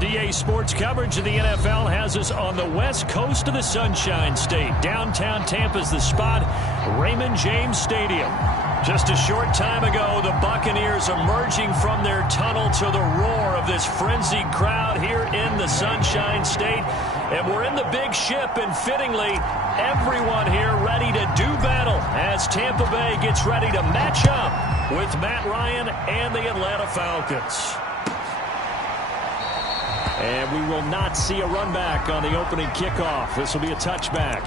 DA Sports coverage of the NFL has us on the west coast of the Sunshine State. Downtown Tampa's the spot, Raymond James Stadium. Just a short time ago, the Buccaneers emerging from their tunnel to the roar of this frenzied crowd here in the Sunshine State. And we're in the big ship, and fittingly, everyone here ready to do battle as Tampa Bay gets ready to match up with Matt Ryan and the Atlanta Falcons. And we will not see a run back on the opening kickoff. This will be a touchback.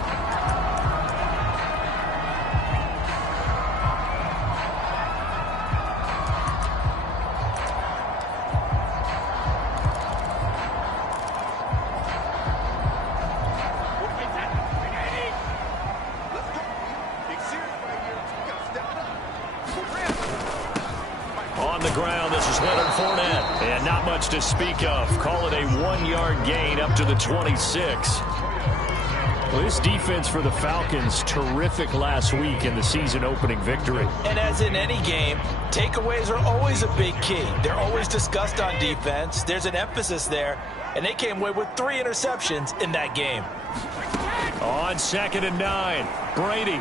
To speak of. Call it a 1-yard gain up to the 26. Well, this defense for the Falcons, terrific last week in the season opening victory. And as in any game, takeaways are always a big key. They're always discussed on defense. There's an emphasis there, and they came away with 3 interceptions in that game. On 2nd and 9, Brady.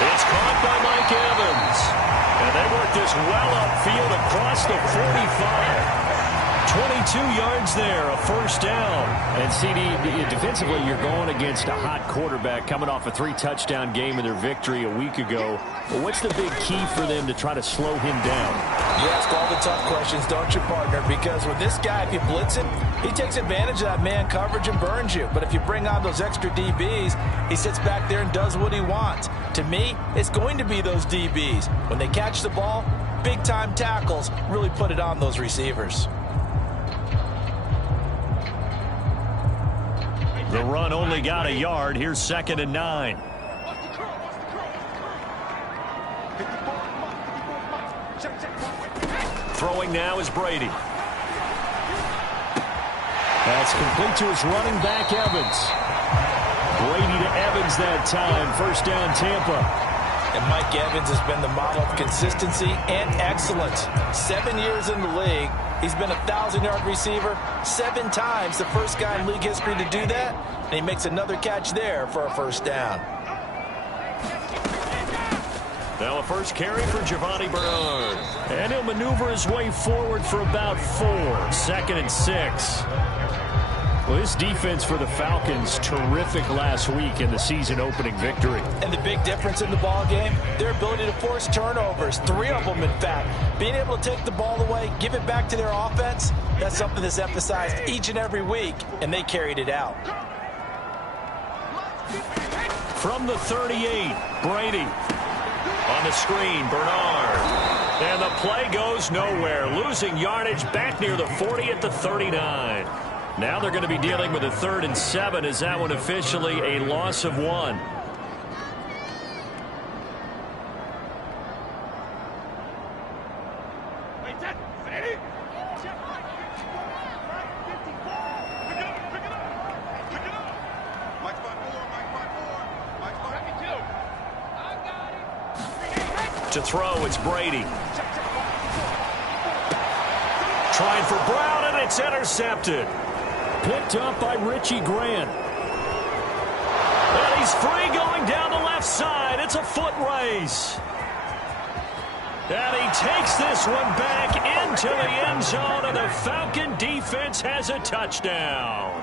It's caught by Mike Evans. And they work this well upfield across the 45. 22 yards there, a first down. And CD, defensively, you're going against a hot quarterback coming off a 3-touchdown game in their victory a week ago. But what's the big key for them to try to slow him down? You ask all the tough questions, don't you, partner? Because with this guy, if you blitz him, he takes advantage of that man coverage and burns you. But if you bring on those extra DBs, he sits back there and does what he wants. To me, it's going to be those DBs. When they catch the ball, big-time tackles really put it on those receivers. The run only got a yard. Here's 2nd and 9. Throwing now is Brady. That's complete to his running back, Evans. Brady to Evans that time. First down, Tampa. And Mike Evans has been the model of consistency and excellence. 7 years in the league. He's been a 1,000-yard receiver 7 times, the first guy in league history to do that. And he makes another catch there for a first down. Now a first carry for Giovanni Bernard. And he'll maneuver his way forward for about 4. 2nd and 6. Well, this defense for the Falcons, terrific last week in the season opening victory. And the big difference in the ball game, their ability to force turnovers, 3 of them in fact. Being able to take the ball away, give it back to their offense, that's something that's emphasized each and every week, and they carried it out. From the 38, Brady. On the screen, Bernard. And the play goes nowhere. Losing yardage back near the 40 at the 39. Now they're going to be dealing with a 3rd and 7 as that one officially a loss of 1. To throw, it's Brady. Trying for Brown, and it's intercepted. Picked up by Richie Grant. And he's free going down the left side. It's a foot race. And he takes this one back into the end zone, and the Falcon defense has a touchdown.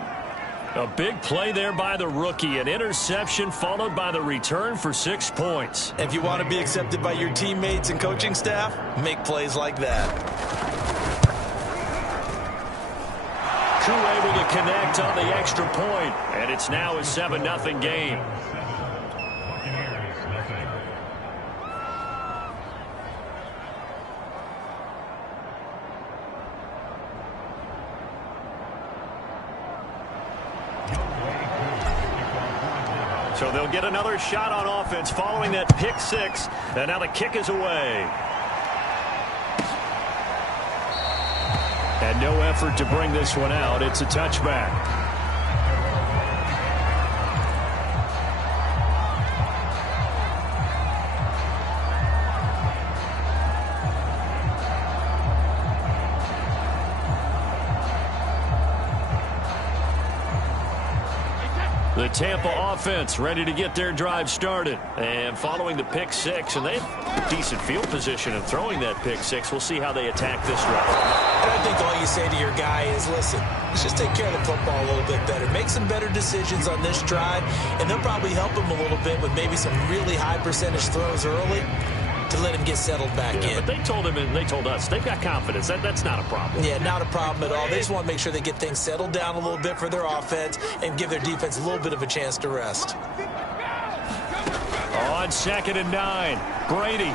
A big play there by the rookie. An interception followed by the return for 6 points. If you want to be accepted by your teammates and coaching staff, make plays like that. Crew able to connect on the extra point, and it's now a 7-0 game. So they'll get another shot on offense following that pick 6, and now the kick is away. And no effort to bring this one out. It's a touchback. The Tampa offense ready to get their drive started. And following the pick six, and they have decent field position in throwing that pick six. We'll see how they attack this drive. And I think all you say to your guy is, listen, let's just take care of the football a little bit better. Make some better decisions on this drive, and they'll probably help him a little bit with maybe some really high percentage throws early to let him get settled back in. But they told him and they told us they've got confidence. That's not a problem. Yeah, not a problem at all. They just want to make sure they get things settled down a little bit for their offense and give their defense a little bit of a chance to rest. On 2nd and 9, Brady.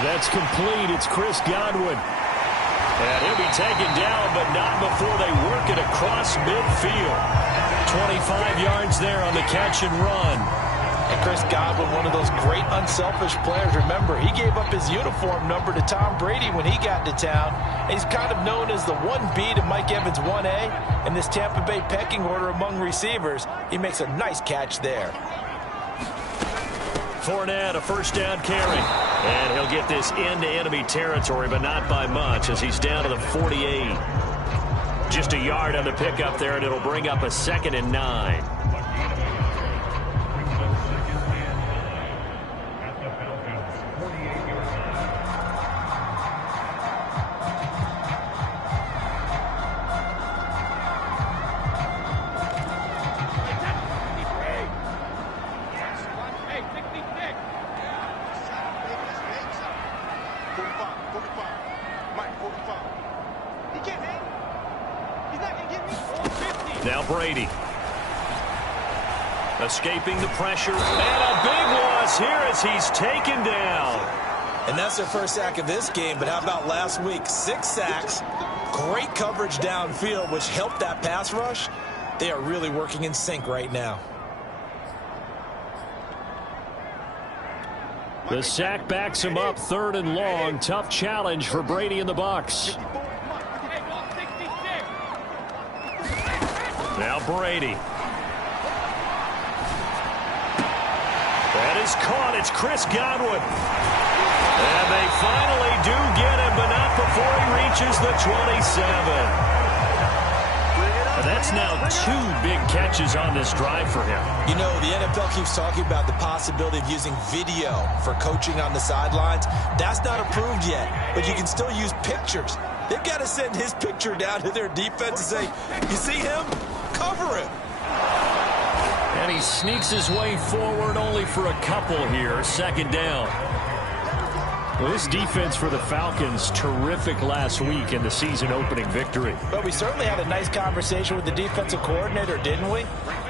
That's complete. It's Chris Godwin. And he'll be taken down, but not before they work it across midfield. 25 yards there on the catch and run. And Chris Godwin, one of those great unselfish players. Remember, he gave up his uniform number to Tom Brady when he got to town. He's kind of known as the 1B to Mike Evans 1A in this Tampa Bay pecking order among receivers. He makes a nice catch there. Fournette, a first down carry. And he'll get this into enemy territory, but not by much as he's down to the 48. Just a yard on the pickup there, and it'll bring up a 2nd and 9. Now Brady. Escaping the pressure. And a big loss here as he's taken down. And that's their first sack of this game, but how about last week? 6 sacks, great coverage downfield, which helped that pass rush. They are really working in sync right now. The sack backs him up, 3rd and long. Tough challenge for Brady and the Bucs. Now Brady. That is caught. It's Chris Godwin. And they finally do get him, but not before he reaches the 27. And that's now 2 big catches on this drive for him. You know, the NFL keeps talking about the possibility of using video for coaching on the sidelines. That's not approved yet, but you can still use pictures. They've got to send his picture down to their defense and say, you see him? Cover him. And he sneaks his way forward only for a couple here. 2nd down. Well, this defense for the Falcons, terrific last week in the season opening victory. But we certainly had a nice conversation with the defensive coordinator, didn't we?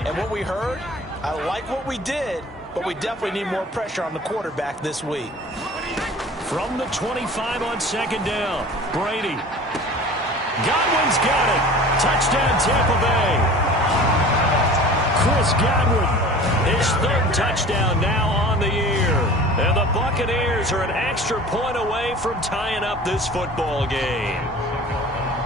And what we heard, I like what we did, but we definitely need more pressure on the quarterback this week. From the 25 on 2nd down, Brady. Godwin's got it. Touchdown, Tampa Bay. Chris Godwin, his 3rd touchdown now on the year. And the Buccaneers are an extra point away from tying up this football game.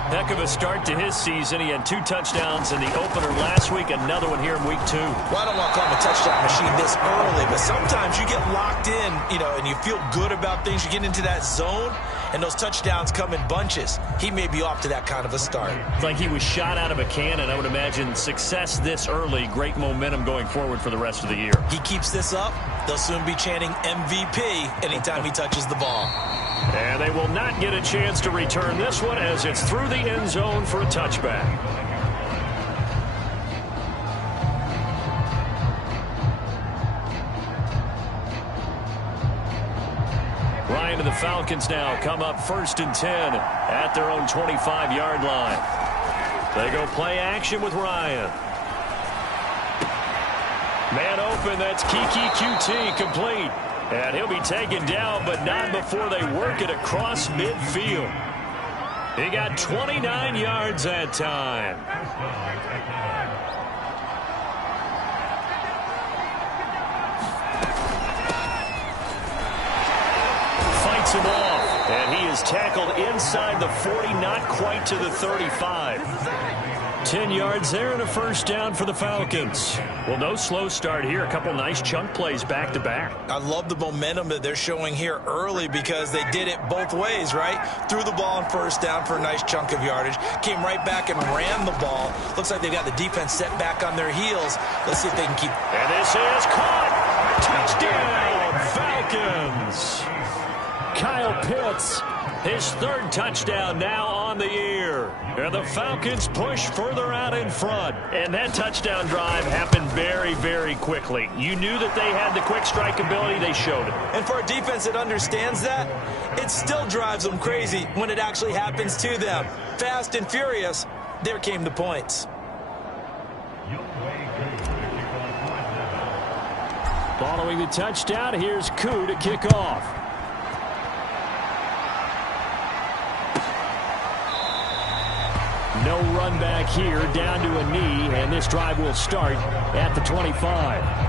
Heck of a start to his season. He had 2 touchdowns in the opener last week, another one here in week 2. Well, I don't want to call him a touchdown machine this early, but sometimes you get locked in, and you feel good about things. You get into that zone, and those touchdowns come in bunches. He may be off to that kind of a start. It's like he was shot out of a cannon. I would imagine success this early, great momentum going forward for the rest of the year. He keeps this up, they'll soon be chanting MVP anytime he touches the ball. And they will not get a chance to return this one as it's through the end zone for a touchback. Ryan and the Falcons now come up 1st and 10 at their own 25-yard line. They go play action with Ryan. Man open, that's Kiki QT complete. And he'll be taken down, but not before they work it across midfield. He got 29 yards that time. Fights him off, and he is tackled inside the 40, not quite to the 35. 10 yards there and a first down for the Falcons. Well, no slow start here. A couple nice chunk plays back-to-back. I love the momentum that they're showing here early because they did it both ways, right? Threw the ball on first down for a nice chunk of yardage. Came right back and ran the ball. Looks like they've got the defense set back on their heels. Let's see if they can keep... And this is caught. Touchdown, Falcons. Kyle Pitts, his third touchdown now on the year. And the Falcons push further out in front. And that touchdown drive happened very, very quickly. You knew that they had the quick strike ability. They showed it. And for a defense that understands that, it still drives them crazy when it actually happens to them. Fast and furious, there came the points. Following the touchdown, here's Koo to kick off. No run back here, down to a knee, and this drive will start at the 25.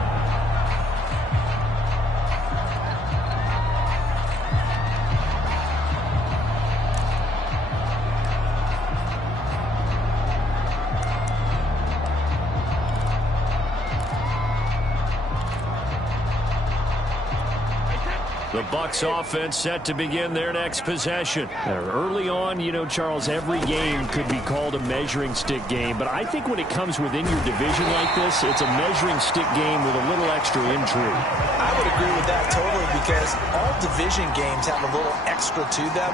The Bucs offense set to begin their next possession. Early on, you know, Charles, every game could be called a measuring stick game. But I think when it comes within your division like this, it's a measuring stick game with a little extra intrigue. I would agree with that totally because all division games have a little extra to them.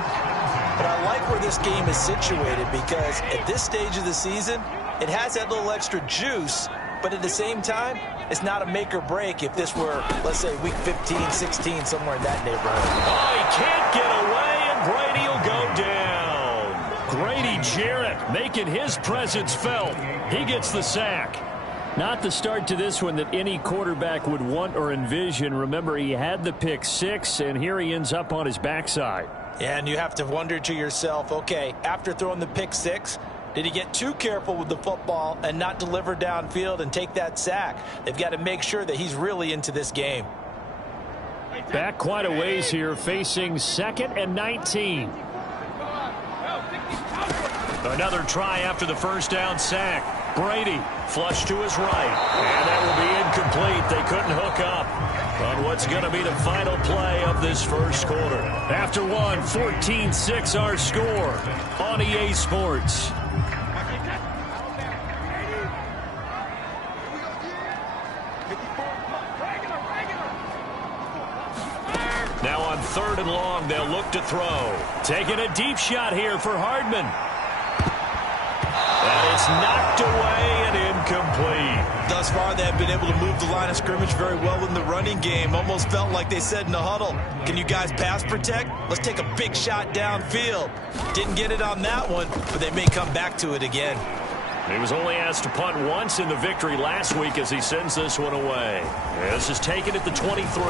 But I like where this game is situated because at this stage of the season, it has that little extra juice. But at the same time, it's not a make or break if this were, let's say, week 15, 16, somewhere in that neighborhood. Oh, he can't get away, and Brady will go down. Grady Jarrett making his presence felt. He gets the sack. Not the start to this one that any quarterback would want or envision. Remember, he had the pick six, and here he ends up on his backside. Yeah, and you have to wonder to yourself, okay, after throwing the pick six, did he get too careful with the football and not deliver downfield and take that sack? They've got to make sure that he's really into this game. Back quite a ways here, facing 2nd and 19. Another try after the first down sack. Brady flush to his right. And that will be incomplete. They couldn't hook up on what's going to be the final play of this first quarter. After one, 14-6 our score on EA Sports. Now on 3rd and long, they'll look to throw. Taking a deep shot here for Hardman. And it's knocked away and incomplete. Thus far, they have been able to move the line of scrimmage very well in the running game. Almost felt like they said in the huddle, can you guys pass protect? Let's take a big shot downfield. Didn't get it on that one, but they may come back to it again. He was only asked to punt once in the victory last week as he sends this one away. This is taken at the 23.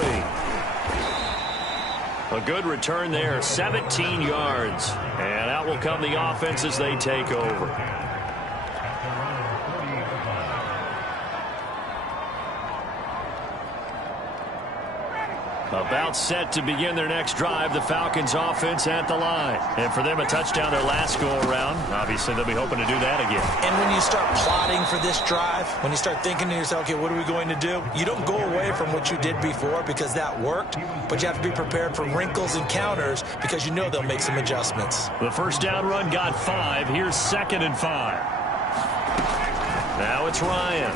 A good return there, 17 yards. And out will come the offense as they take over. About set to begin their next drive, the Falcons offense at the line. And for them, a touchdown their last go-around. Obviously, they'll be hoping to do that again. And when you start plotting for this drive, when you start thinking to yourself, okay, what are we going to do? You don't go away from what you did before because that worked, but you have to be prepared for wrinkles and counters because you know they'll make some adjustments. The first down run got 5. Here's 2nd and 5. Now it's Ryan.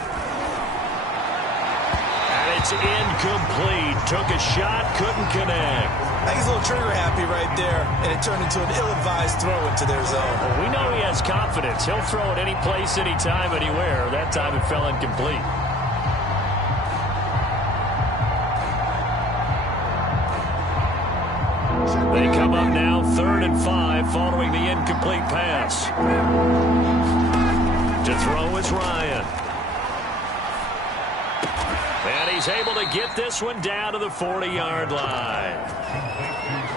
It's incomplete. Took a shot, couldn't connect. I think he's a little trigger happy right there, and it turned into an ill-advised throw into their zone. Well, we know he has confidence. He'll throw it any place, anytime, anywhere. That time it fell incomplete. They come up now 3rd and 5 following the incomplete pass. To throw is Ryan. And he's able to get this one down to the 40-yard line.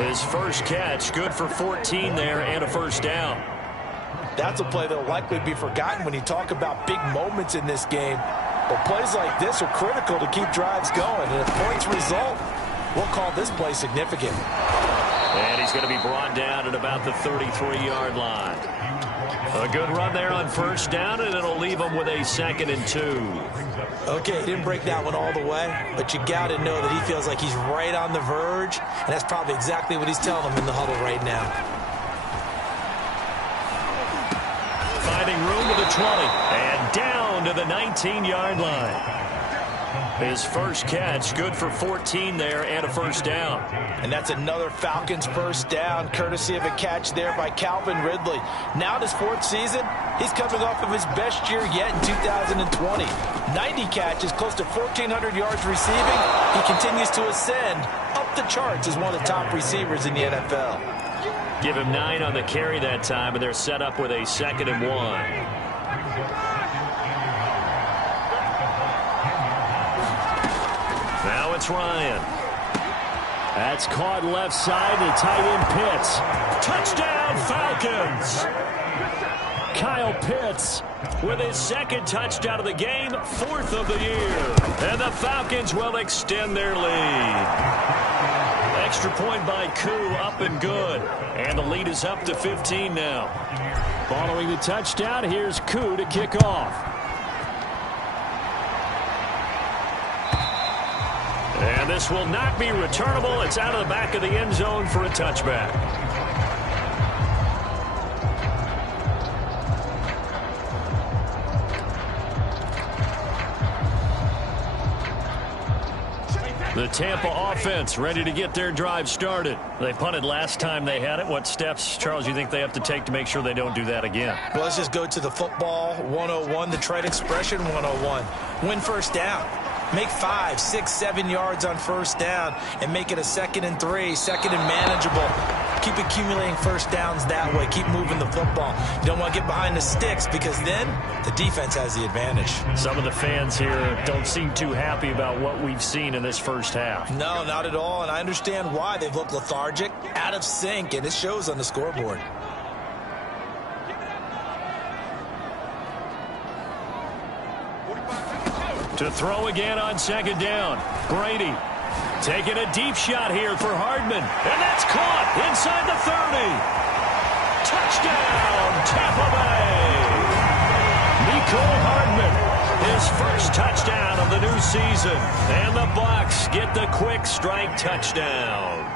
His first catch, good for 14 there and a first down. That's a play that will likely be forgotten when you talk about big moments in this game. But plays like this are critical to keep drives going. And if points result, we'll call this play significant. And he's going to be brought down at about the 33-yard line. A good run there on first down, and it'll leave him with a 2nd and 2. Okay, he didn't break that one all the way, but you got to know that he feels like he's right on the verge, and that's probably exactly what he's telling them in the huddle right now. Finding room to the 20, and down to the 19-yard line. His first catch, good for 14 there and a first down. And that's another Falcons first down, courtesy of a catch there by Calvin Ridley. Now in his 4th season, he's coming off of his best year yet in 2020. 90 catches, close to 1,400 yards receiving. He continues to ascend up the charts as one of the top receivers in the NFL. Give him 9 on the carry that time, and they're set up with a 2nd and 1. Now it's Ryan. That's caught left side to tight end Pitts. Touchdown Falcons! Kyle Pitts with his 2nd touchdown of the game, 4th of the year. And the Falcons will extend their lead. Extra point by Koo, up and good. And the lead is up to 15 now. Following the touchdown, here's Koo to kick off. And this will not be returnable. It's out of the back of the end zone for a touchback. The Tampa offense ready to get their drive started. They punted last time they had it. What steps, Charles, you think they have to take to make sure they don't do that again? Well, let's just go to the football 101, the trade expression 101. Win first down. Make 5, 6, 7 yards on first down and make it a 2nd and 3, 2nd and manageable. Keep accumulating first downs that way. Keep moving the football. You don't want to get behind the sticks because then the defense has the advantage. Some of the fans here don't seem too happy about what we've seen in this first half. No, not at all, and I understand why. They've looked lethargic, out of sync, and it shows on the scoreboard. To throw again on 2nd down. Brady taking a deep shot here for Hardman. And that's caught inside the 30. Touchdown, Tampa Bay. Mecole Hardman, his first touchdown of the new season. And the Bucs get the quick strike touchdown.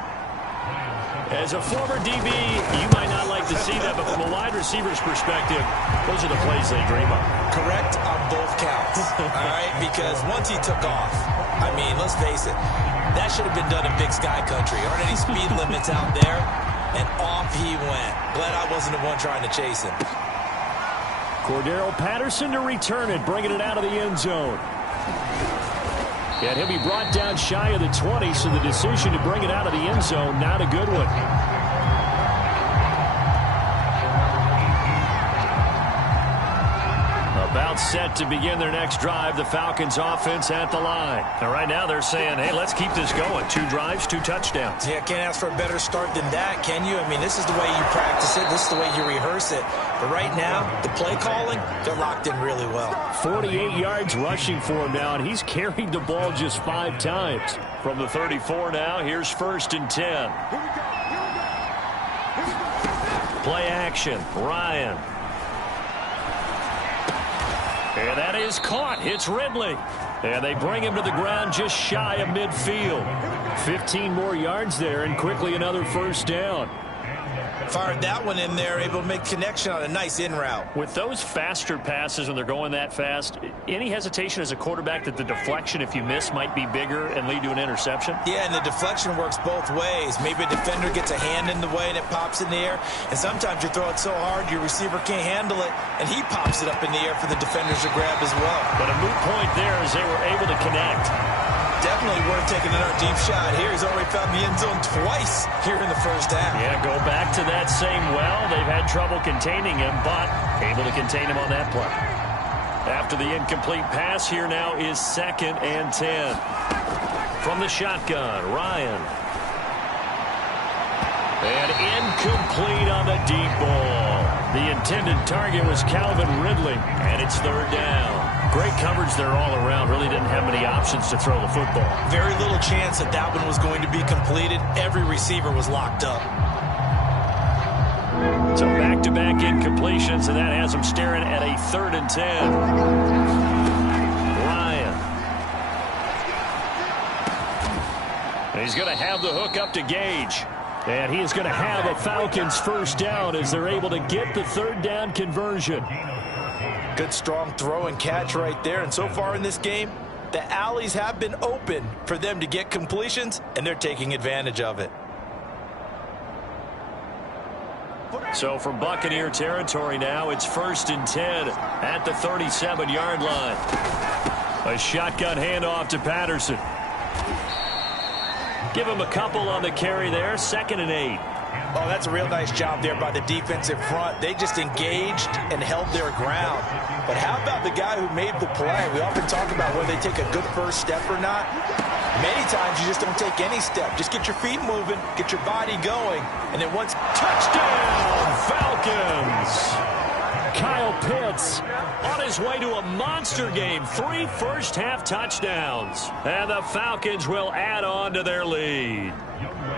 As a former DB, you might not like to see that, but from a wide receiver's perspective, those are the plays they dream of. Correct on both counts, all right? Because once he took off, I mean, let's face it, that should have been done in Big Sky Country. Aren't any speed limits out there? And off he went. Glad I wasn't the one trying to chase him. Cordero Patterson to return it, bringing it out of the end zone. And he'll be brought down shy of the 20, so the decision to bring it out of the end zone, not a good one. About set to begin their next drive, the Falcons offense at the line. And right now they're saying, hey, let's keep this going. 2 drives, 2 touchdowns. Yeah, can't ask for a better start than that, can you? I mean, this is the way you practice it. This is the way you rehearse it. But right now, the play calling, they're locked in really well. 48 yards rushing for him now, and he's carried the ball just 5 times. From the 34 now, here's 1st and 10. Play action, Ryan. And that is caught. It's Ridley. And they bring him to the ground just shy of midfield. 15 more yards there, and quickly another first down. Fired that one in there, able to make connection on a nice in route. With those faster passes when they're going that fast, any hesitation as a quarterback that the deflection, if you miss, might be bigger and lead to an interception? Yeah, and the deflection works both ways. Maybe a defender gets a hand in the way and it pops in the air. And sometimes you throw it so hard your receiver can't handle it, and he pops it up in the air for the defenders to grab as well. But a moot point there as they were able to connect. Definitely worth taking another deep shot here. He's already found the end zone twice here in the first half. Yeah, go back to that same well. They've had trouble containing him, but able to contain him on that play. After the incomplete pass, here now is 2nd and 10. From the shotgun, Ryan. And incomplete on the deep ball. The intended target was Calvin Ridley, and it's 3rd down. Great coverage there all around. Really didn't have many options to throw the football. Very little chance that that one was going to be completed. Every receiver was locked up. So back-to-back incompletions, and that has them staring at a 3rd and 10. Ryan. And he's going to have the hook up to Gage. And he is going to have a Falcons first down as they're able to get the 3rd down conversion. Good strong throw and catch right there. And so far in this game, the alleys have been open for them to get completions, and they're taking advantage of it. So from Buccaneer territory now, it's 1st and 10 at the 37-yard line. A shotgun handoff to Patterson. Give him a couple on the carry there. 2nd and 8. Oh, that's a real nice job there by the defensive front. They just engaged and held their ground. But how about the guy who made the play? We often talk about whether they take a good first step or not. Many times you just don't take any step. Just get your feet moving, get your body going, and then once... Touchdown, Falcons! Kyle Pitts on his way to a monster game. 3 first-half touchdowns. And the Falcons will add on to their lead.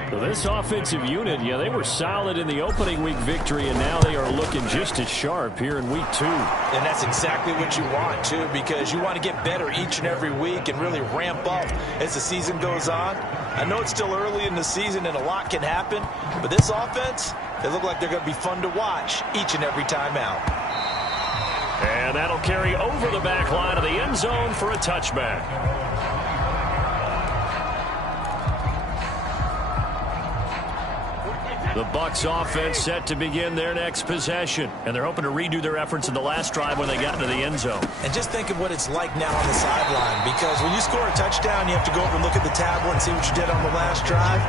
So this offensive unit, yeah, they were solid in the opening week victory, and now they are looking just as sharp here in week 2. And that's exactly what you want, too, because you want to get better each and every week and really ramp up as the season goes on. I know it's still early in the season and a lot can happen, but this offense, they look like they're going to be fun to watch each and every time out. And that'll carry over the back line of the end zone for a touchback. The Bucs offense set to begin their next possession. And they're hoping to redo their efforts in the last drive when they got into the end zone. And just think of what it's like now on the sideline. Because when you score a touchdown, you have to go over and look at the tablet and see what you did on the last drive.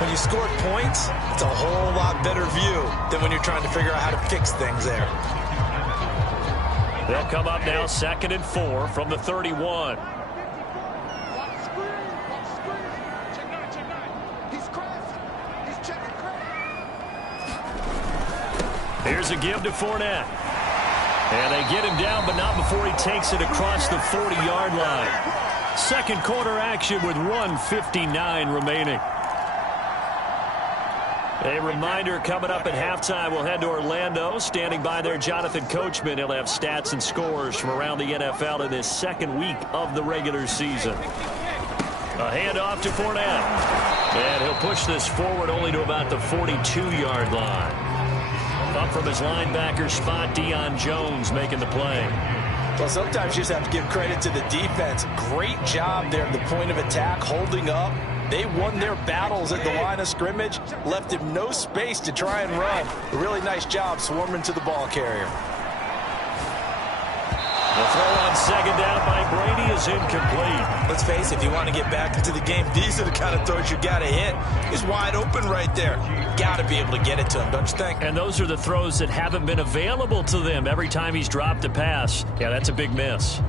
When you scored points, it's a whole lot better view than when you're trying to figure out how to fix things there. They'll come up now 2nd and 4 from the 31. Here's a give to Fournette. And they get him down, but not before he takes it across the 40-yard line. Second quarter action with 1:59 remaining. A reminder coming up at halftime, we'll head to Orlando. Standing by there, Jonathan Coachman. He'll have stats and scores from around the NFL in this 2nd week of the regular season. A handoff to Fournette. And he'll push this forward only to about the 42-yard line. Up from his linebacker spot, Deion Jones making the play. Well, sometimes you just have to give credit to the defense. Great job there at the point of attack, holding up. They won their battles at the line of scrimmage, left him no space to try and run. A really nice job swarming to the ball carrier. The throw on 2nd down by Brady is incomplete. Let's face it, if you want to get back into the game, these are the kind of throws you got to hit. He's wide open right there. Got to be able to get it to him, don't you think? And those are the throws that haven't been available to them every time he's dropped a pass. Yeah, that's a big miss.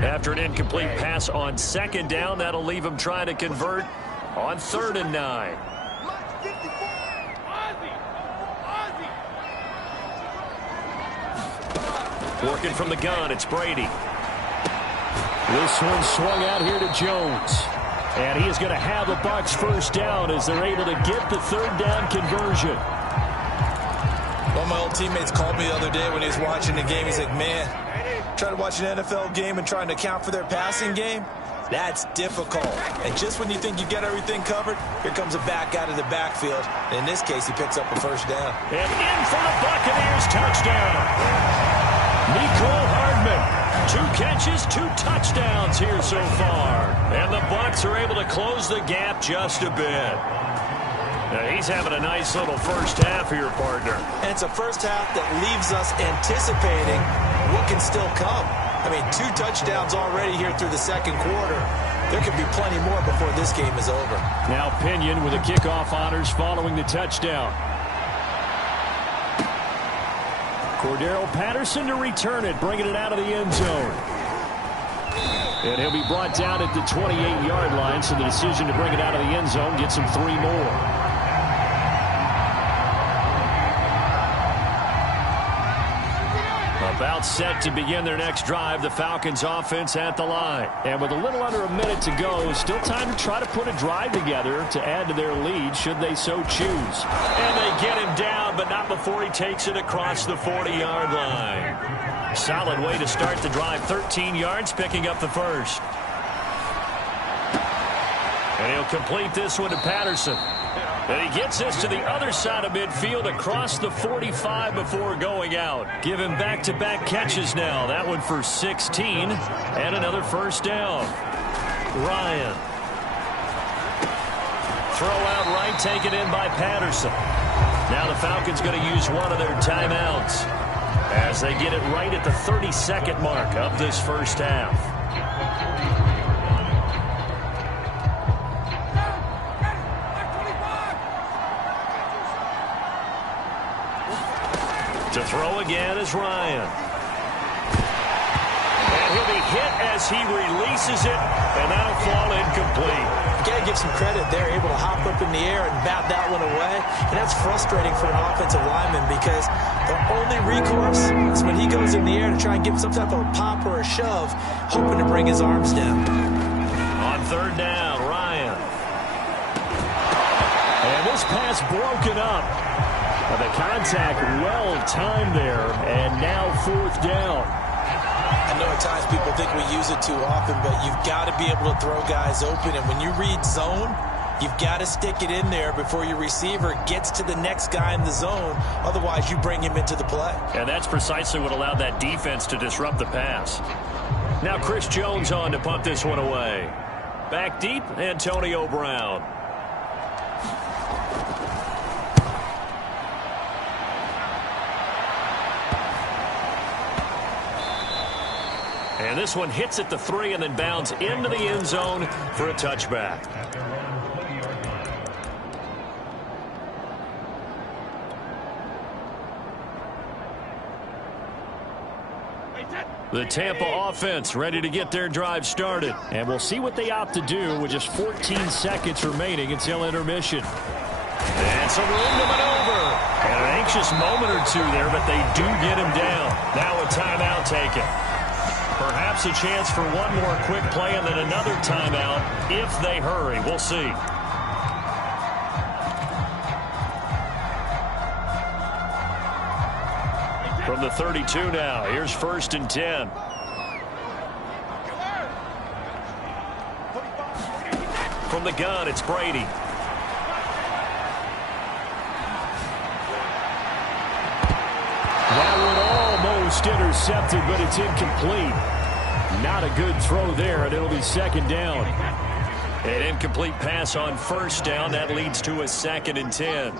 After an incomplete pass on 2nd down, that'll leave him trying to convert on 3rd and 9. Working from the gun, it's Brady. This one swung out here to Jones. And he is going to have a Bucs first down as they're able to get the 3rd down conversion. One of my old teammates called me the other day when he was watching the game. He's like, man, trying to watch an NFL game and trying to account for their passing game, that's difficult. And just when you think you get everything covered, here comes a back out of the backfield. And in this case, he picks up a first down. And in for the Buccaneers touchdown. Mecole Hardman. 2 catches, 2 touchdowns here so far. And the Bucs are able to close the gap just a bit. Now he's having a nice little first half here, partner. And it's a first half that leaves us anticipating what can still come. I mean, 2 touchdowns already here through the 2nd quarter. There could be plenty more before this game is over. Now Pinion with the kickoff honors following the touchdown. Cordero Patterson to return it, bringing it out of the end zone. And he'll be brought down at the 28-yard line, so the decision to bring it out of the end zone gets him 3 more. A About set to begin their next drive, the Falcons offense at the line. And with a little under a minute to go, still time to try to put a drive together to add to their lead should they so choose. And they get him down, but not before he takes it across the 40-yard line. Solid way to start the drive. 13 yards, picking up the first. And he'll complete this one to Patterson. And he gets this to the other side of midfield across the 45 before going out. Give him back-to-back catches now. That one for 16 and another first down. Ryan. Throw out right, taken in by Patterson. Now the Falcons going to use one of their timeouts as they get it right at the 30-second mark of this first half. To throw again is Ryan. And he'll be hit as he releases it, and that'll fall incomplete. You got to give some credit. They're able to hop up in the air and bat that one away. And that's frustrating for an offensive lineman because the only recourse is when he goes in the air to try and give some type of a pop or a shove, hoping to bring his arms down. On third down, Ryan. And this pass broken up. The contact well timed there, and now fourth down. I know at times people think we use it too often, but you've got to be able to throw guys open. And when you read zone, you've got to stick it in there before your receiver gets to the next guy in the zone. Otherwise, you bring him into the play. And that's precisely what allowed that defense to disrupt the pass. Now Chris Jones on to punt this one away. Back deep, Antonio Brown. And this one hits at the 3 and then bounds into the end zone for a touchback. The Tampa offense ready to get their drive started. And we'll see what they opt to do with just 14 seconds remaining until intermission. And some room to maneuver. And an anxious moment or two there, but they do get him down. Now a timeout taken. Perhaps a chance for one more quick play and then another timeout if they hurry. We'll see. From the 32 now, here's 1st and 10. From the gun, it's Brady. That one almost intercepted, but it's incomplete. Not a good throw there, and it'll be second down. An incomplete pass on first down. That leads to a 2nd and 10.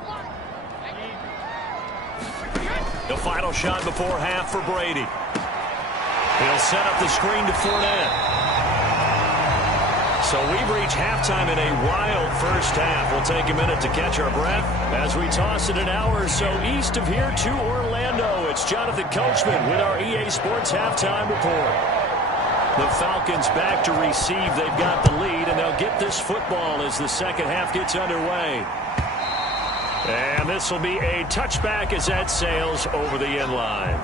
The final shot before half for Brady. He'll set up the screen to Fournette. So we've reached halftime in a wild first half. We'll take a minute to catch our breath as we toss it an hour or so east of here to Orlando. It's Jonathan Coachman with our EA Sports Halftime Report. The Falcons back to receive. They've got the lead, and they'll get this football as the second half gets underway. And this will be a touchback as that sails over the end line.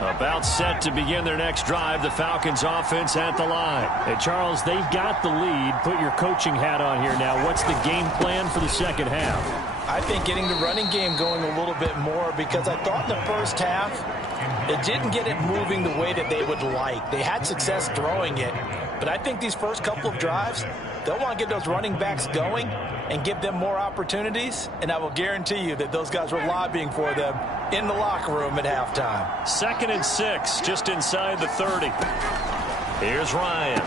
About set to begin their next drive, the Falcons offense at the line. Hey, Charles, they've got the lead. Put your coaching hat on here now. What's the game plan for the second half? I think getting the running game going a little bit more because I thought in the first half it didn't get it moving the way that they would like. They had success throwing it, but I think these first couple of drives, they'll want to get those running backs going and give them more opportunities, and I will guarantee you that those guys were lobbying for them in the locker room at halftime. 2nd and 6, just inside the 30. Here's Ryan.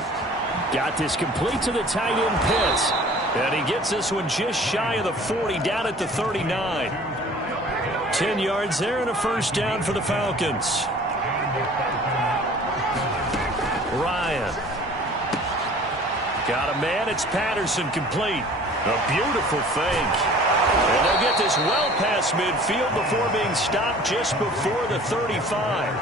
Got this complete to the tight end Pitts. And he gets this one just shy of the 40, down at the 39. 10 yards there and a first down for the Falcons. Ryan. Got a man. It's Patterson complete. A beautiful fake. And they'll get this well past midfield before being stopped just before the 35.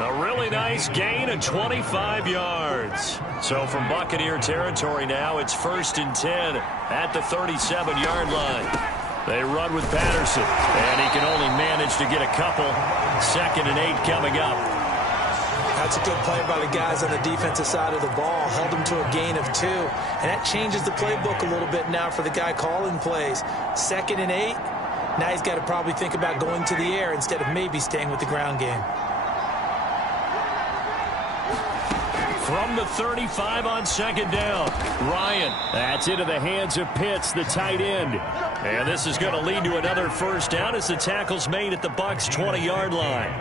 A really nice gain of 25 yards. So from Buccaneer territory now, it's 1st and 10 at the 37-yard line. They run with Patterson, and he can only manage to get a couple. 2nd and 8 coming up. That's a good play by the guys on the defensive side of the ball. Held them to a gain of 2. And that changes the playbook a little bit now for the guy calling plays. 2nd and 8. Now he's got to probably think about going to the air instead of maybe staying with the ground game. From the 35 on 2nd down, Ryan. That's into the hands of Pitts, the tight end. And this is going to lead to another 1st down as the tackle's made at the Bucs' 20-yard line.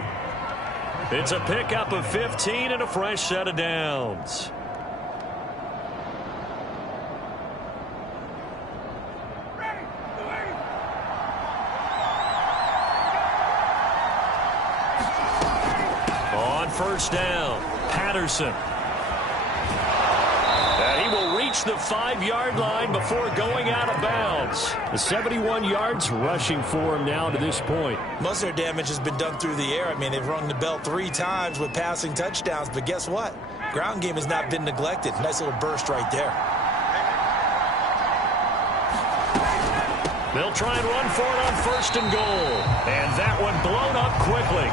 It's a pickup of 15 and a fresh set of downs. On 1st down, Patterson. And he will reach the 5-yard line before going out of bounds. The 71 yards rushing for him now to this point. Most of their damage has been done through the air. I mean, they've rung the bell 3 times with passing touchdowns. But guess what? Ground game has not been neglected. Nice little burst right there. They'll try and run for it on 1st and goal. And that one blown up quickly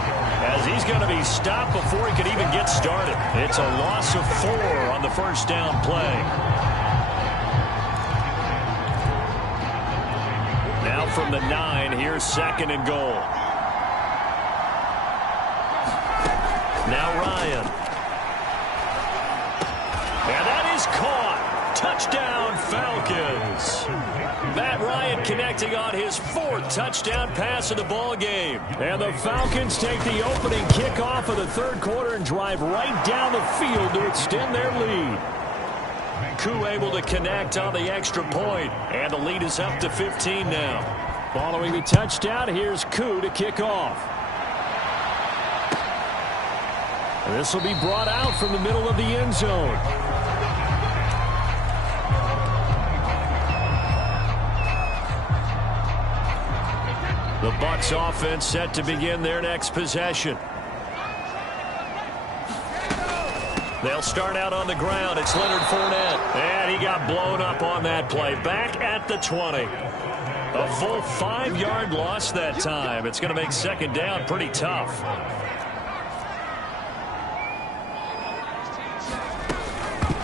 as he's going to be stopped before he could even get started. It's a loss of 4 on the 1st down play. Now from the 9, here's 2nd and goal. Now Ryan. And that is caught. Touchdown, Falcons. Matt Ryan connecting on his 4th touchdown pass of the ball game. And the Falcons take the opening kickoff of the 3rd quarter and drive right down the field to extend their lead. Koo able to connect on the extra point, and the lead is up to 15 now. Following the touchdown, here's Koo to kick off. And this will be brought out from the middle of the end zone. The Bucs offense set to begin their next possession. They'll start out on the ground. It's Leonard Fournette. And he got blown up on that play. Back at the 20. A full 5-yard loss that time. It's going to make 2nd down pretty tough.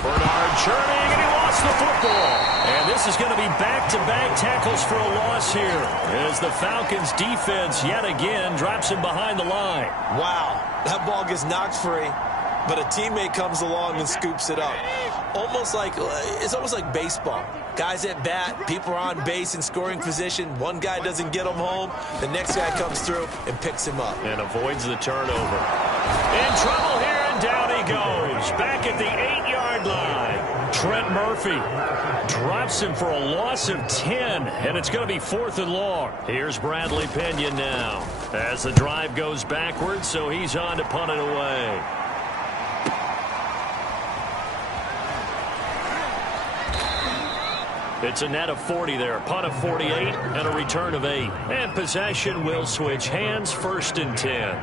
Bernard churning, and he lost the football. And this is going to be back-to-back tackles for a loss here as the Falcons defense yet again drops him behind the line. Wow, that ball gets knocked free, but a teammate comes along and scoops it up. It's almost like baseball. Guys at bat, people are on base in scoring position. One guy doesn't get him home. The next guy comes through and picks him up. And avoids the turnover. In trouble here, and down he goes. Back at the 8-yard line. Trent Murphy drops him for a loss of 10, and it's going to be 4th and long. Here's Bradley Pinion now as the drive goes backwards, so he's on to punt it away. It's a net of 40 there, punt of 48, and a return of 8. And possession will switch hands, 1st and 10.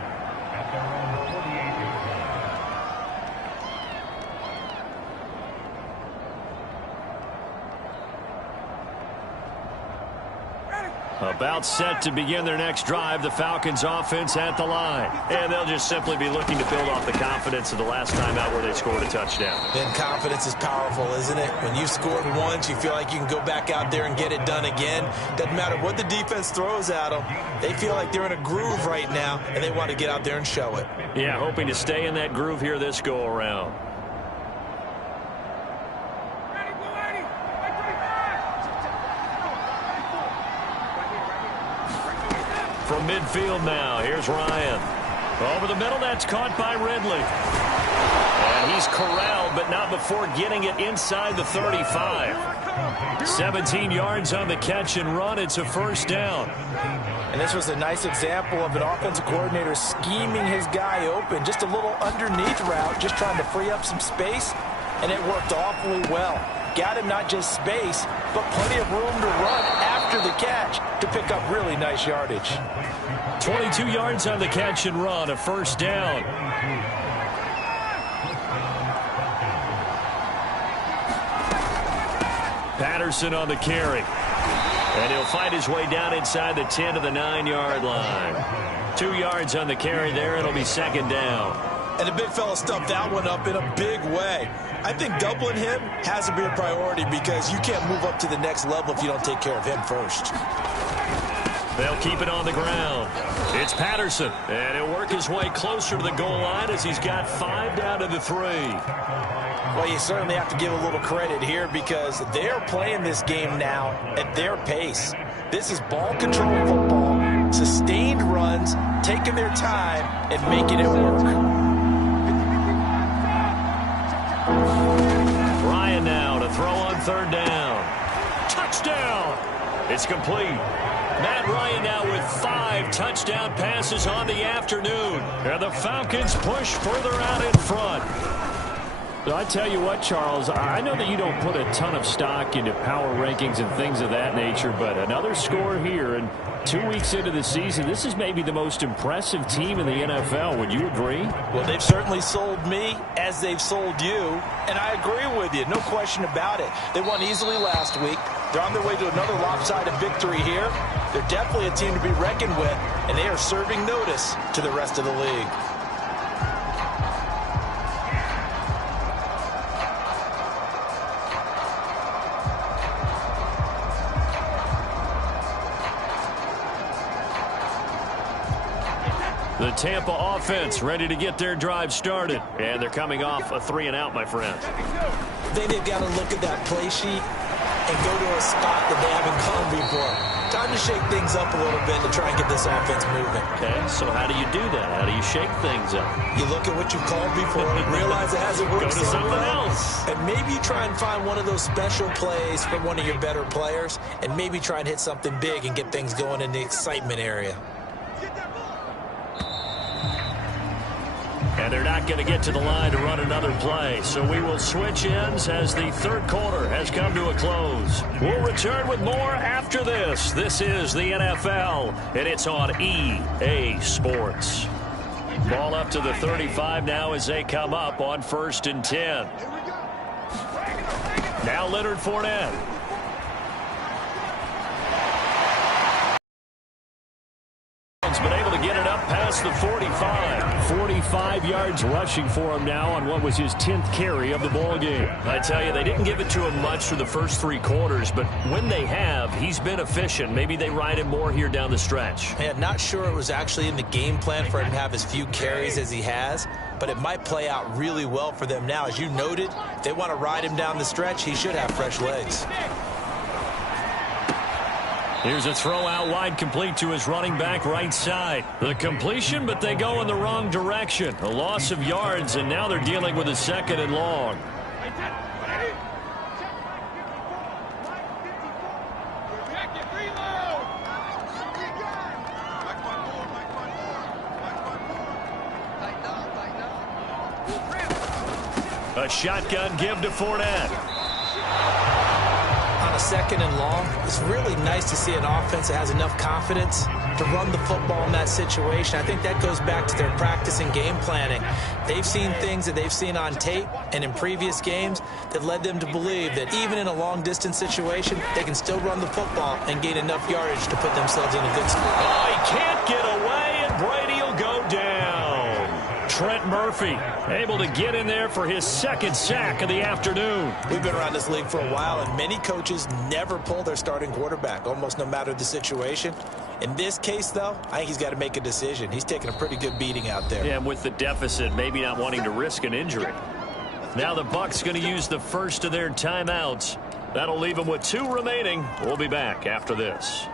About set to begin their next drive, the Falcons offense at the line. And they'll just simply be looking to build off the confidence of the last time out where they scored a touchdown. And confidence is powerful, isn't it? When you've scored once, you feel like you can go back out there and get it done again. Doesn't matter what the defense throws at them. They feel like they're in a groove right now, and they want to get out there and show it. Yeah, hoping to stay in that groove here this go-around. From midfield now, here's Ryan. Over the middle, that's caught by Ridley. And he's corralled, but not before getting it inside the 35. 17 yards on the catch and run. It's a 1st down. And this was a nice example of an offensive coordinator scheming his guy open. Just a little underneath route, just trying to free up some space. And it worked awfully well. Got him not just space, but plenty of room to run after after the catch to pick up really nice yardage. 22 yards on the catch and run, a first down. Patterson on the carry. And he'll fight his way down inside the 10 to the 9-yard line. 2 yards on the carry there. It'll be second down. And the big fella stuffed that one up in a big way. I think doubling him has to be a priority because you can't move up to the next level if you don't take care of him first. They'll keep it on the ground. It's Patterson, and he'll work his way closer to the goal line as he's got 5 down to the 3. Well, you certainly have to give a little credit here because they're playing this game now at their pace. This is ball control football, sustained runs, taking their time, and making it work. Ryan now to throw on third down. Touchdown! It's complete. Matt Ryan now with 5 touchdown passes on the afternoon. And the Falcons push further out in front. So I tell you what, Charles, I know that you don't put a ton of stock into power rankings and things of that nature, but another score here, and 2 weeks into the season, this is maybe the most impressive team in the NFL. Would you agree? Well, they've certainly sold me as they've sold you, and I agree with you. No question about it. They won easily last week. They're on their way to another lopsided victory here. They're definitely a team to be reckoned with, and they are serving notice to the rest of the league. The Tampa offense ready to get their drive started. And they're coming off a 3-and-out, my friend. I think they've got to look at that play sheet and go to a spot that they haven't gone before. Time to shake things up a little bit to try and get this offense moving. Okay, so how do you do that? How do you shake things up? You look at what you've called before and realize it hasn't worked. Go to something else. And maybe you try and find one of those special plays from one of your better players and maybe try and hit something big and get things going in the excitement area. And they're not going to get to the line to run another play. So we will switch ends as the third quarter has come to a close. We'll return with more after this. This is the NFL, and it's on EA Sports. Ball up to the 35 now as they come up on 1st and 10. Now Leonard Fournette. Been able to get it up past the 45. 45 yards rushing for him now on what was his 10th carry of the ball game. I tell you, they didn't give it to him much for the first 3 quarters, but when they have, he's been efficient. Maybe they ride him more here down the stretch. Man, not sure it was actually in the game plan for him to have as few carries as he has, but it might play out really well for them now. As you noted, if they want to ride him down the stretch, he should have fresh legs. Here's a throw out wide, complete to his running back right side. The completion, but they go in the wrong direction. A loss of yards, and now they're dealing with a 2nd and long. A shotgun give to Fournette. On a 2nd and long, it's really nice to see an offense that has enough confidence to run the football in that situation. I think that goes back to their practice and game planning. They've seen things that they've seen on tape and in previous games that led them to believe that even in a long-distance situation, they can still run the football and gain enough yardage to put themselves in a good spot. Oh, he can't get away, and Brady will go down. Trent Murphy able to get in there for his 2nd sack of the afternoon. We've been around this league for a while, and many coaches never pull their starting quarterback, almost no matter the situation. In this case, though, I think he's got to make a decision. He's taking a pretty good beating out there. Yeah, and with the deficit, maybe not wanting to risk an injury. Now the Bucs going to use the first of their timeouts. That'll leave them with 2 remaining. We'll be back after this.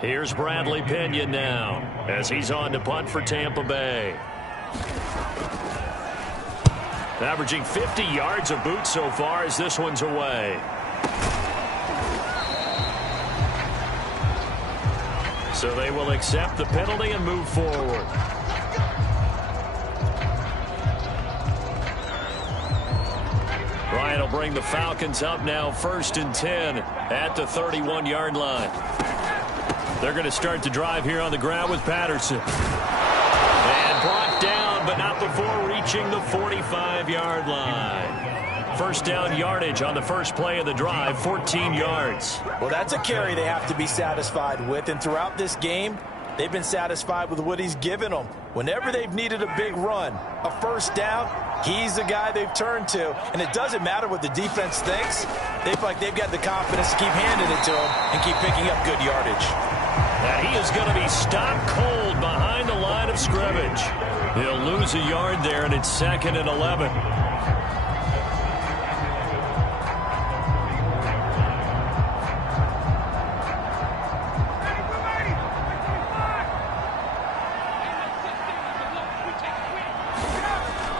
Here's Bradley Pinion now as he's on to punt for Tampa Bay. Averaging 50 yards a boot so far as this one's away. So they will accept the penalty and move forward. right, it'll bring the Falcons up now 1st and 10 at the 31-yard line. They're going to start the drive here on the ground with Patterson. And brought down, but not before reaching the 45-yard line. First down yardage on the first play of the drive, 14 yards. Well, that's a carry they have to be satisfied with, and throughout this game, they've been satisfied with what he's given them. Whenever they've needed a big run, a first down, he's the guy they've turned to. And it doesn't matter what the defense thinks. They feel like they've got the confidence to keep handing it to him and keep picking up good yardage. And he is going to be stopped cold behind the line of scrimmage. He'll lose a yard there, and it's 2nd and 11.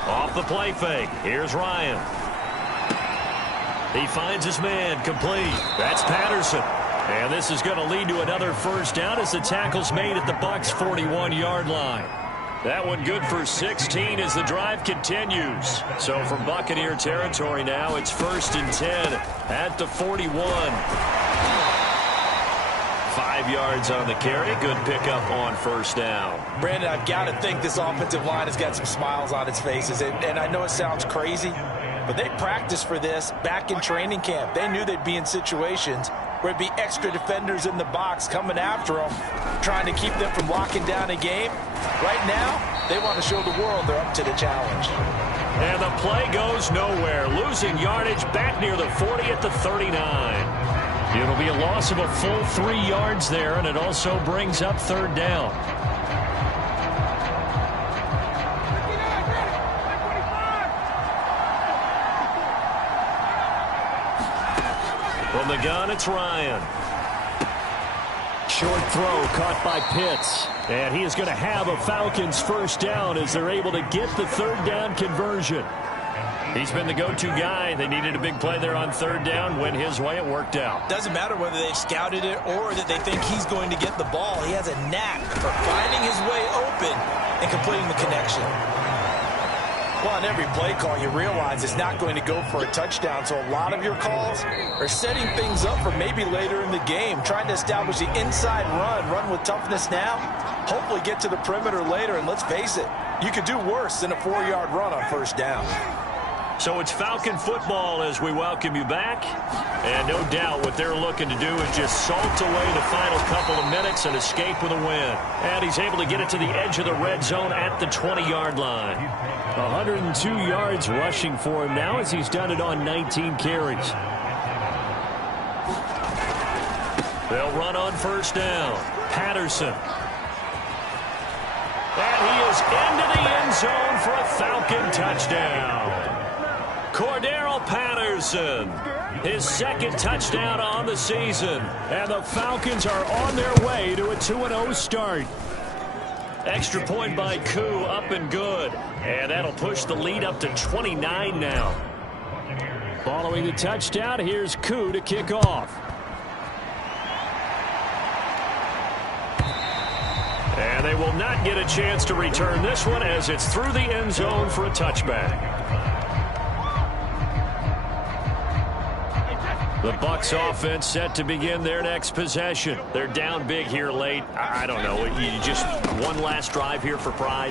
Off the play fake. Here's Ryan. He finds his man complete. That's Patterson. And this is going to lead to another first down as the tackle's made at the Bucs' 41-yard line. That one good for 16 as the drive continues. So from Buccaneer territory now, it's 1st and 10 at the 41. 5 yards on the carry. Good pickup on first down. Brandon, I've got to think this offensive line has got some smiles on its faces. And I know it sounds crazy, but they practiced for this back in training camp. They knew they'd be in situations where it'd be extra defenders in the box coming after them, trying to keep them from locking down a game. Right now, they want to show the world they're up to the challenge. And the play goes nowhere. Losing yardage back near the 40 at the 39. It'll be a loss of a full 3 yards there, and it also brings up 3rd down. From the gun, it's Ryan. Short throw caught by Pitts. And he is going to have a Falcons first down as they're able to get the 3rd down conversion. He's been the go-to guy. They needed a big play there on 3rd down. Went his way. It worked out. Doesn't matter whether they've scouted it or that they think he's going to get the ball. He has a knack for finding his way open and completing the connection. Well, on every play call, you realize it's not going to go for a touchdown. So a lot of your calls are setting things up for maybe later in the game, trying to establish the inside run with toughness now, hopefully get to the perimeter later. And let's face it, you could do worse than a 4-yard run on first down. So it's Falcon football as we welcome you back. And no doubt what they're looking to do is just salt away the final couple of minutes and escape with a win. And he's able to get it to the edge of the red zone at the 20-yard line. 102 yards rushing for him now as he's done it on 19 carries. They'll run on first down. Patterson. And he is into the end zone for a Falcon touchdown. Cordarrelle Patterson, his 2nd touchdown on the season. And the Falcons are on their way to a 2-0 start. Extra point by Koo, up and good. And that'll push the lead up to 29 now. Following the touchdown, here's Koo to kick off. And they will not get a chance to return this one as it's through the end zone for a touchback. The Bucs offense set to begin their next possession. They're down big here late. I don't know. You just one last drive here for pride.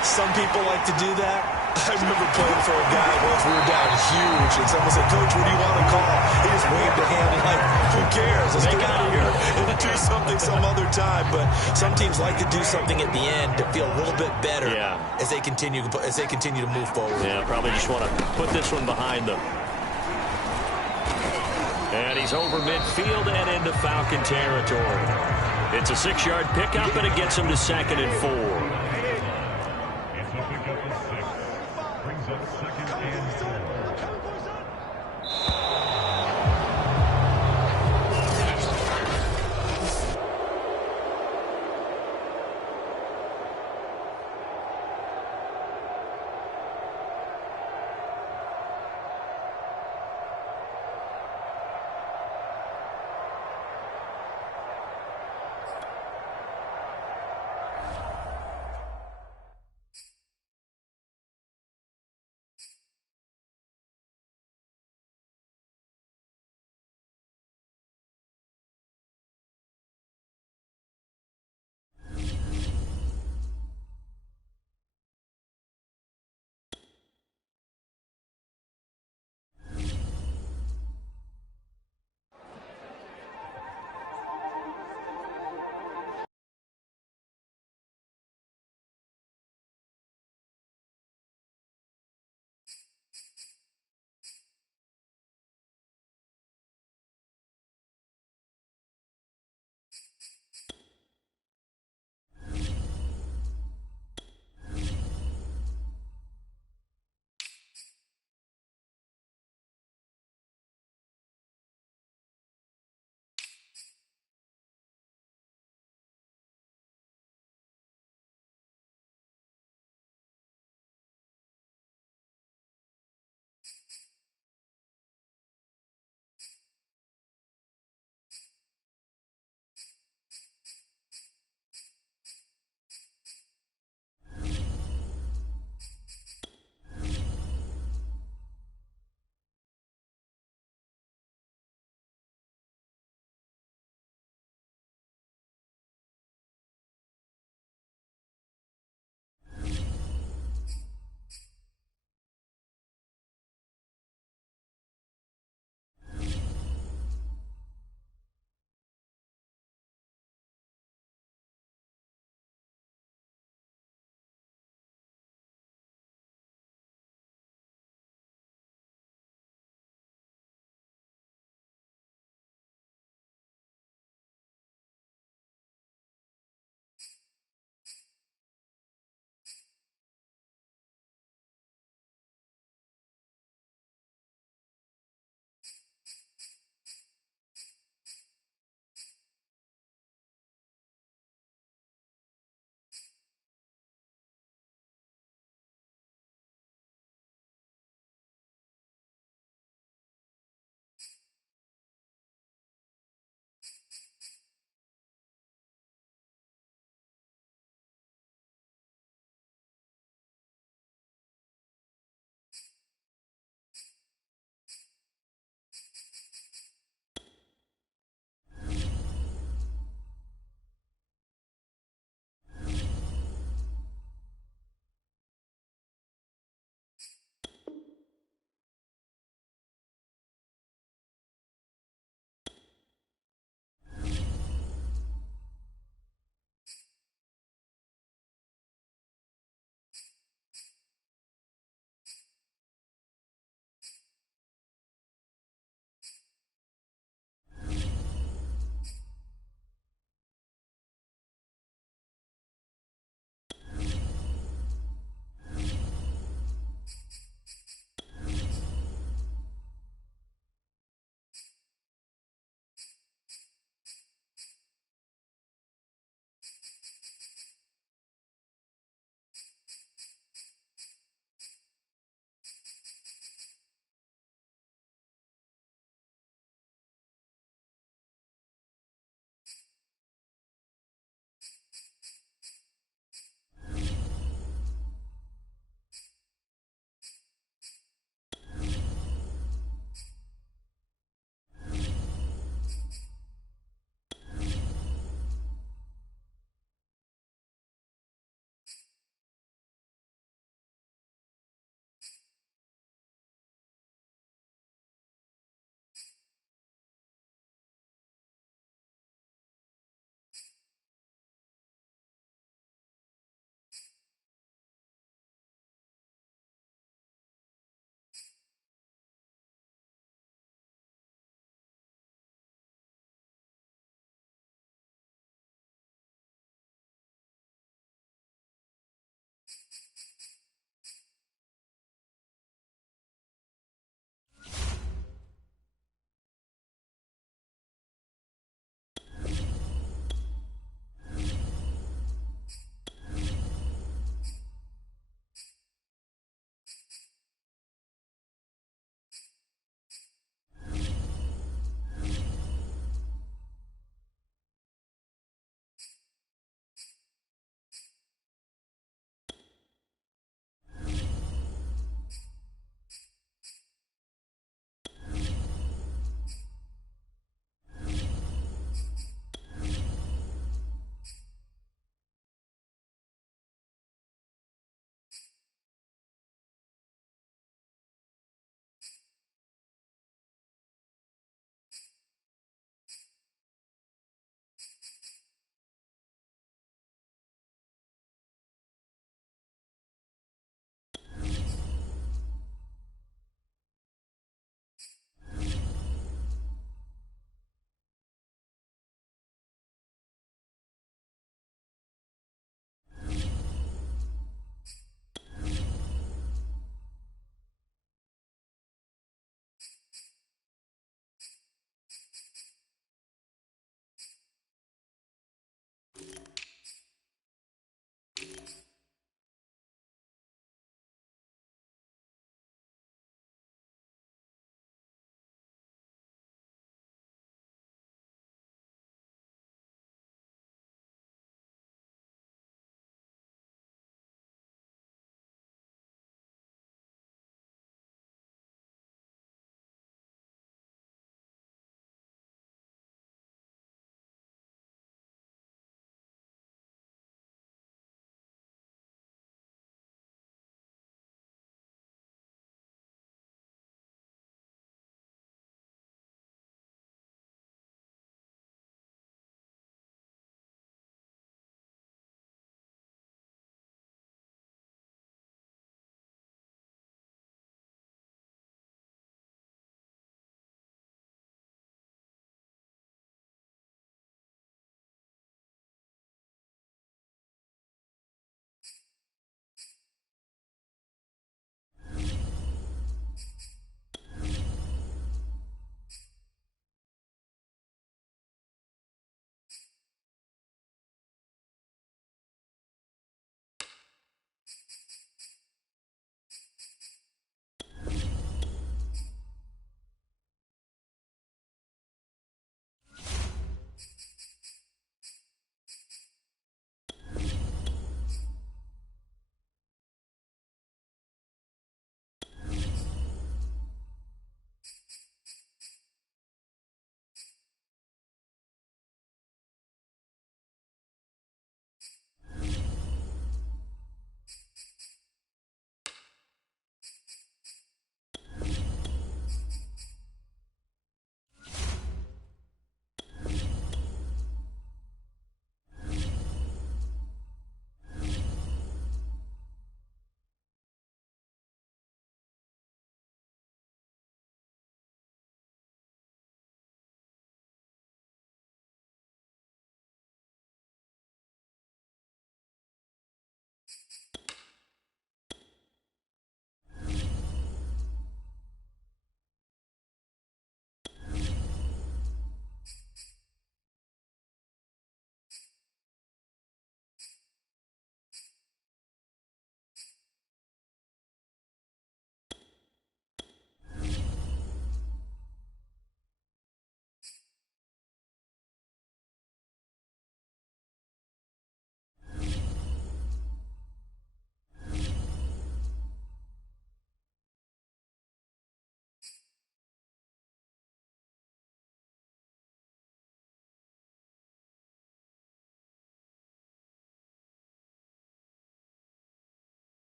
Some people like to do that. I remember playing for a guy once we were down huge, and someone said, "Coach, what do you want to call?" He just waved a hand and like, "Who cares? Let's get out of here and do something some other time." But some teams like to do something at the end to feel a little bit better as they continue to move forward. Yeah, probably just want to put this one behind them. And he's over midfield and into Falcon territory. It's a 6-yard pickup, and it gets him to 2nd and 4.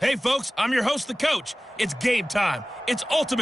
Hey, folks, I'm your host, the coach. It's game time. It's ultimate.